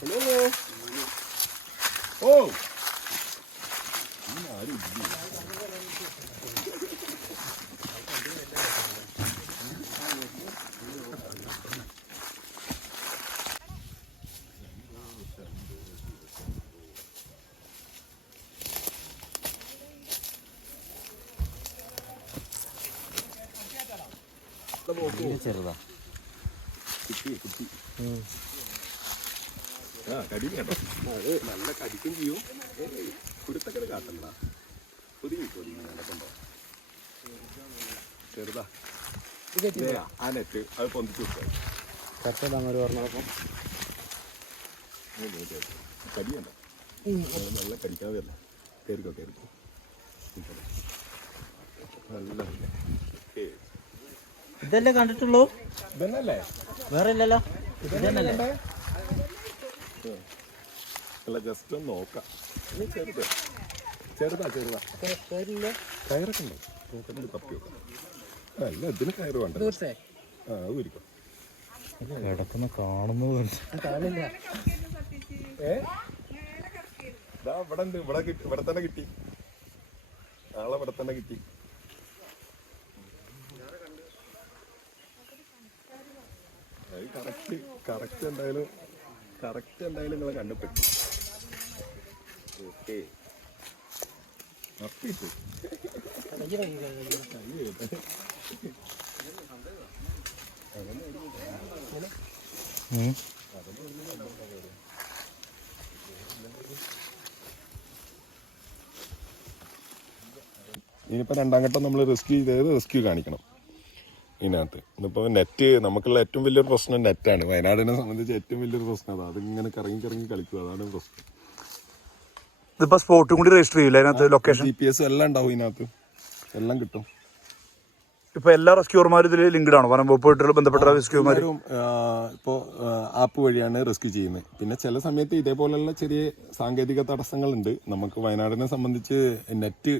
Hello. Oh. ചെറുതാ കടി കേട്ടോ അത് നല്ല കടിക്കും ചെയ്യും കുരുത്തക്കട് കാട്ടണ്ട ഒതുങ്ങി നടക്കണ്ടോ ചെറുതാ ആ നെറ്റ് അത് പൊന്തിച്ചു കൊടുക്കാം പറഞ്ഞപ്പം കടിയണ്ട നല്ല കടിക്കാതെയല്ല കയറിക്കോ നല്ല ഇതല്ലേ കണ്ടിട്ടുള്ളൂ? ഇതന്നല്ലേ? വേറെ ഇല്ലല്ലോ. ഇതന്നല്ലേ? അല്ല ജസ്റ്റ് ഒന്ന് നോക്കാം. ചെറുതാ കയറൊക്കെ ഉണ്ടോ? നോക്കാൻ തപ്പി നോക്കാം. അല്ല ഇതിന് കയറ് വേണ്ട. ഊരിക്കോ. കിടക്കുന്ന കാണുന്നത് ഇവിടെ ഉണ്ട്. ഇവിടെ തന്നെ കിട്ടി. നാളെ ഇവിടെ തന്നെ കിട്ടി. കറക്റ്റ് എന്തായാലും നിങ്ങളെ കണ്ടുപറ്റി. ഓക്കെ ഇനിയിപ്പോൾ രണ്ടാം ഘട്ടം നമ്മൾ റെസ്ക്യൂ കാണിക്കണം ഇതിനകത്ത്. ഇന്നിപ്പോൾ നെറ്റ് നമുക്കുള്ള ഏറ്റവും വലിയൊരു പ്രശ്നം നെറ്റാണ്. വയനാടിനെ സംബന്ധിച്ച് ഏറ്റവും വലിയൊരു പ്രശ്നം അതാണ്. അതിങ്ങനെ കറങ്ങി കളിക്കുക, അതാണ് പ്രശ്നം. ഇതിപ്പോൾ സ്പോട്ടും കൂടി രജിസ്റ്റർ ചെയ്യില്ല അതിനകത്ത്? ലൊക്കേഷൻ GPS എല്ലാം ഉണ്ടാവും ഇതിനകത്ത്, എല്ലാം കിട്ടും. ഇപ്പോൾ എല്ലാ റെസ്ക്യൂർമാരും ഇതിൽ ലിങ്ക്ഡ് ആണോ? വനംവകുപ്പായിട്ട് ബന്ധപ്പെട്ട റെസ്ക്യൂർമാർ ഇപ്പോൾ ആപ്പ് വഴിയാണ് റെസ്ക്യൂ ചെയ്യുന്നത്. പിന്നെ ചില സമയത്ത് ഇതേപോലെയുള്ള ചെറിയ സാങ്കേതിക തടസ്സങ്ങളുണ്ട്. നമുക്ക് വയനാടിനെ സംബന്ധിച്ച് നെറ്റ്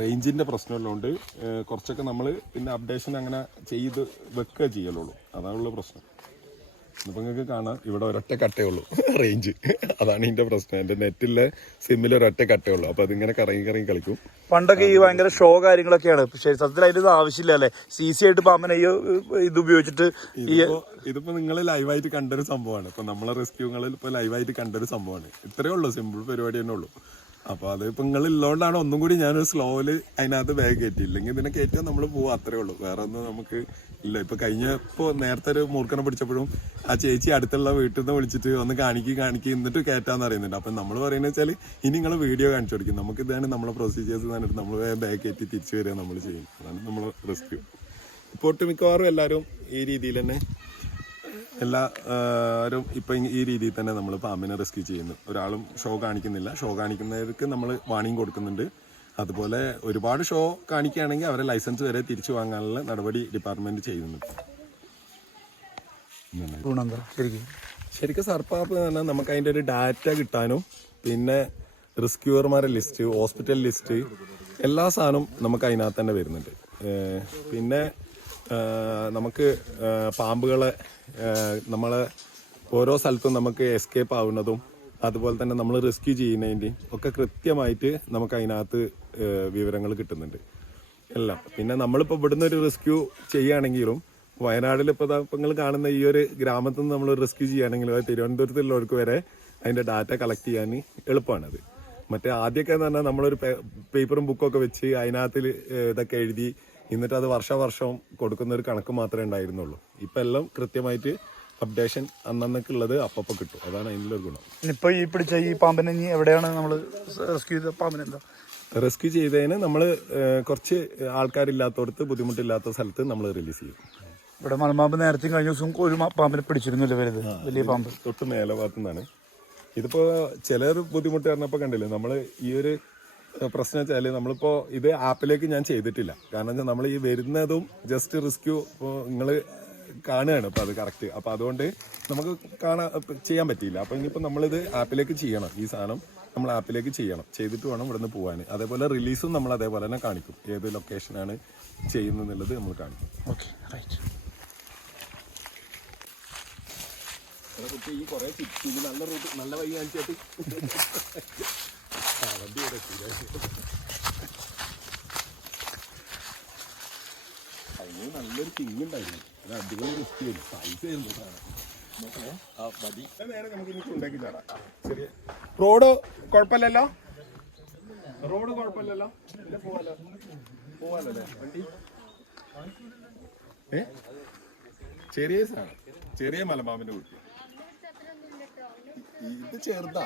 റേഞ്ചിൻ്റെ പ്രശ്നമുള്ളതുകൊണ്ട് കുറച്ചൊക്കെ നമ്മൾ പിന്നെ അപ്ഡേഷൻ അങ്ങനെ ചെയ്ത് വെക്കുക ചെയ്യലുള്ളൂ. അതാണുള്ള പ്രശ്നം. ഇപ്പം നിങ്ങൾക്ക് കാണാം ഇവിടെ ഒരൊറ്റ കട്ടേ ഉള്ളൂ റേഞ്ച്. അതാണ് ഇതിൻ്റെ പ്രശ്നം. എൻ്റെ നെറ്റിലെ സിമ്മിൽ ഒരൊറ്റ കട്ടേ ഉള്ളൂ. അപ്പോൾ അതിങ്ങനെ കറങ്ങി കളിക്കും. പണ്ടൊക്കെ ഈ ഭയങ്കര ഷോ കാര്യങ്ങളൊക്കെയാണ്. പക്ഷേ സത്യത്തിൽ അതിൻ്റെ ആവശ്യമില്ല അല്ലേ? CC ആയിട്ട് പാമ്പനെ ഇത് ഉപയോഗിച്ചിട്ട് ഇതിപ്പോൾ നിങ്ങൾ ലൈവായിട്ട് കണ്ടൊരു സംഭവമാണ്. ഇപ്പോൾ നമ്മളെ റെസ്ക്യൂകളിൽ ഇപ്പോൾ ലൈവായിട്ട് കണ്ടൊരു സംഭവമാണ്. ഇത്രയേ ഉള്ളൂ, സിമ്പിൾ പരിപാടി തന്നെ ഉള്ളൂ. അപ്പോൾ അത് ഇപ്പം നിങ്ങൾ ഉള്ളതുകൊണ്ടാണ് ഒന്നും കൂടി ഞാനൊരു സ്ലോയില് അതിനകത്ത് ബാഗ് കയറ്റി. ഇല്ലെങ്കിൽ ഇതിനെ കയറ്റാൻ നമ്മൾ പോവാം, അത്രേ ഉള്ളൂ. വേറെ ഒന്നും നമുക്ക് ഇല്ല. ഇപ്പം ഇപ്പോൾ നേരത്തെ ഒരു മൂർഖനെ പിടിച്ചപ്പോഴും ആ ചേച്ചി അടുത്തുള്ള വീട്ടിൽ നിന്ന് വിളിച്ചിട്ട് ഒന്ന് കാണിക്ക് എന്നിട്ട് കയറ്റാന്ന് പറയുന്നുണ്ട്. അപ്പം നമ്മൾ പറയുന്നത് വെച്ചാൽ ഇനി നിങ്ങൾ വീഡിയോ കാണിച്ചു കൊടുക്കും. നമുക്ക് ഇതാണ് നമ്മളെ പ്രൊസീജിയേഴ്സ് എന്നിട്ട് നമ്മൾ ബാഗ് കയറ്റി തിരിച്ചു വരിക നമ്മൾ ചെയ്യും. അതാണ് നമ്മൾ റെസ്ക്യൂ. ഇപ്പോൾ ഒട്ടുമിക്കവാറും എല്ലാവരും ഈ രീതിയിൽ തന്നെ എല്ലാവരും ഇപ്പം ഈ രീതിയിൽ തന്നെ നമ്മൾ പാമ്പിനെ റെസ്ക്യൂ ചെയ്യുന്നു. ഒരാളും ഷോ കാണിക്കുന്നില്ല. ഷോ കാണിക്കുന്നവർക്ക് നമ്മൾ വാണിംഗ് കൊടുക്കുന്നുണ്ട്. അതുപോലെ ഒരുപാട് ഷോ കാണിക്കുകയാണെങ്കിൽ അവരെ ലൈസൻസ് വരെ തിരിച്ചു വാങ്ങാനുള്ള നടപടി ഡിപ്പാർട്ട്മെന്റ് ചെയ്യുന്നുണ്ട്. ശരിക്കും സർപ്പാപ്പ് എന്ന് പറഞ്ഞാൽ നമുക്ക് അതിൻ്റെ ഒരു ഡാറ്റ കിട്ടാനും പിന്നെ റെസ്ക്യൂവർമാരുടെ ലിസ്റ്റ്, ഹോസ്പിറ്റൽ ലിസ്റ്റ്, എല്ലാ സാധനവും നമുക്ക് അതിനകത്ത് തന്നെ വരുന്നുണ്ട്. പിന്നെ നമുക്ക് പാമ്പുകളെ നമ്മളെ ഓരോ സ്ഥലത്തും നമുക്ക് എസ്കേപ്പ് ആവുന്നതും അതുപോലെ തന്നെ നമ്മൾ റെസ്ക്യൂ ചെയ്യുന്നതിൻ്റെയും ഒക്കെ കൃത്യമായിട്ട് നമുക്ക് അതിനകത്ത് വിവരങ്ങൾ കിട്ടുന്നുണ്ട് എല്ലാം. പിന്നെ നമ്മളിപ്പോൾ ഇവിടുന്ന് ഒരു റെസ്ക്യൂ ചെയ്യുകയാണെങ്കിലും വയനാട്ടിൽ ഇപ്പോൾ നിങ്ങൾ കാണുന്ന ഈ ഒരു ഗ്രാമത്തിൽ നിന്ന് നമ്മൾ റെസ്ക്യൂ ചെയ്യുകയാണെങ്കിലും അത് തിരുവനന്തപുരത്തുള്ളവർക്ക് വരെ അതിൻ്റെ ഡാറ്റ കളക്ട് ചെയ്യാൻ എളുപ്പമാണത്. മറ്റേ ആദ്യമൊക്കെ എന്ന് പറഞ്ഞാൽ നമ്മളൊരു പേപ്പറും ബുക്കൊക്കെ വെച്ച് അതിനകത്ത് ഇതൊക്കെ എഴുതി എന്നിട്ട് അത് വർഷം കൊടുക്കുന്ന ഒരു കണക്ക് മാത്രമേ ഉണ്ടായിരുന്നുള്ളൂ. ഇപ്പം എല്ലാം കൃത്യമായിട്ട് അപ്ഡേഷൻ അന്നന്നൊക്കെ ഉള്ളത് അപ്പം കിട്ടും. അതാണ് അതിൻ്റെ ഒരു ഗുണം. ഇപ്പോൾ ഈ പിടിച്ച ഈ പാമ്പിനെ എവിടെയാണ് നമ്മൾ റെസ്ക്യൂ ചെയ്ത പാമ്പിനെ? എന്താ റെസ്ക്യൂ ചെയ്തതിന് നമ്മൾ കുറച്ച് ആൾക്കാരില്ലാത്തടത്ത്, ബുദ്ധിമുട്ടില്ലാത്ത സ്ഥലത്ത് നമ്മൾ റിലീസ് ചെയ്യും. ഇവിടെ മലമ്പാമ്പ് നേരത്തെ കഴിഞ്ഞ ദിവസം ഒരു പാമ്പിനെ പിടിച്ചിരുന്നില്ല, വലുത് വലിയ പാമ്പ് തൊട്ട് മേലെ ഭാഗത്തു നിന്നാണ്. ഇതിപ്പോൾ ചിലർ ബുദ്ധിമുട്ട് പറഞ്ഞപ്പോൾ കണ്ടില്ലേ, നമ്മൾ ഈ ഒരു പ്രശ്നം വെച്ചാൽ നമ്മളിപ്പോൾ ഇത് ആപ്പിലേക്ക് ഞാൻ ചെയ്തിട്ടില്ല. കാരണം വെച്ചാൽ നമ്മൾ ഈ വരുന്നതും ജസ്റ്റ് റെസ്ക്യൂ നിങ്ങൾ കാണുകയാണ് ഇപ്പോൾ അത് കറക്റ്റ്. അപ്പോൾ അതുകൊണ്ട് നമുക്ക് ചെയ്യാൻ പറ്റിയില്ല. അപ്പോൾ ഇനിയിപ്പോൾ നമ്മളിത് ആപ്പിലേക്ക് ചെയ്യണം. ഈ സാധനം നമ്മൾ ആപ്പിലേക്ക് ചെയ്തിട്ട് വേണം ഇവിടുന്ന് പോകാൻ. അതേപോലെ റിലീസും നമ്മൾ അതേപോലെ തന്നെ കാണിക്കും. ഏത് ലൊക്കേഷനാണ് ചെയ്യുന്നത് നമ്മൾ കാണിക്കും. Okay, right. കുട്ടി ഈ കൊറേ ചുറ്റി നല്ല റൂട്ട് നല്ല വഴി കാണിച്ചിട്ട് വണ്ടി വരെ അതിന് നല്ലൊരു തിങ്ങുണ്ടായിരുന്നു. അത് അടിപൊളി റിസ്ക് വരും. പൈസ ആയിരുന്നു നേരെ നമുക്ക് ഇനി ഉണ്ടാക്കി തരാം. ചെറിയ റോഡ് കുഴപ്പമില്ലല്ലോ, റോഡ് കുഴപ്പമില്ലല്ലോ, പോവാലല്ലേ വണ്ടി. ചെറിയ സാധനം, ചെറിയ മലമ്പാമ്പിന്റെ കുട്ടി. ഇത് ചെറുതാ.